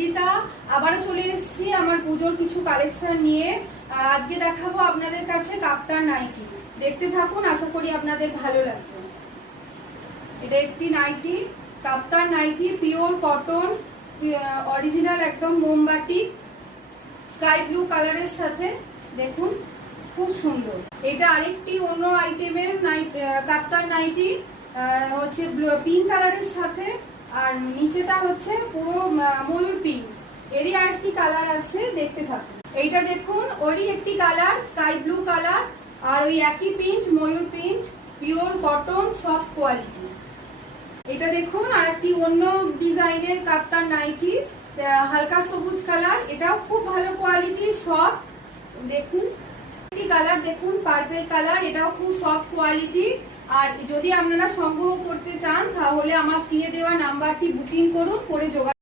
অরিজিতা আবারও চলে এসেছি আমার পুজোর কিছু কালেকশন নিয়ে। আজকে দেখাবো আপনাদের কাছে কাপ্তান নাইটি। দেখতে থাকুন, আশা করি আপনাদের ভালো লাগবে। এটা একটি নাইটি, কাপ্তান নাইটি, পিওর কটন, অরিজিনাল একদম মোমবাটি, স্কাই ব্লু কালারের সাথে। দেখুন খুব সুন্দর। এটা আরেকটি অন্য আইটেমের কাপ্তান নাইটি, হচ্ছে পিঙ্ক কালারের সাথে, আর নিচেটা হচ্ছে পুরো ময়ূর পিঙ্ক। এরই আরেকটি কালার আছে, দেখতে থাকুন। এইটা দেখুন, ওরই একটি কালার স্কাই ব্লু কালার, আর ওই একই প্রিন্ট ময়ূর print, pure cotton, soft quality. এটা দেখুন আরেকটি অন্য ডিজাইনের কাপ্তান নাইটি, হালকা সবুজ কালার, এটাও খুব ভালো কোয়ালিটি, সফট। দেখুন কালার, দেখুন পার্পল কালার, এটাও খুব সফট কোয়ালিটি। আর যদি আপনারা সংগ্রহ করতে চান তাহলে আমার স্ক্রিনে দেওয়া নাম্বারটি বুকিং করুন, করে যোগাযোগ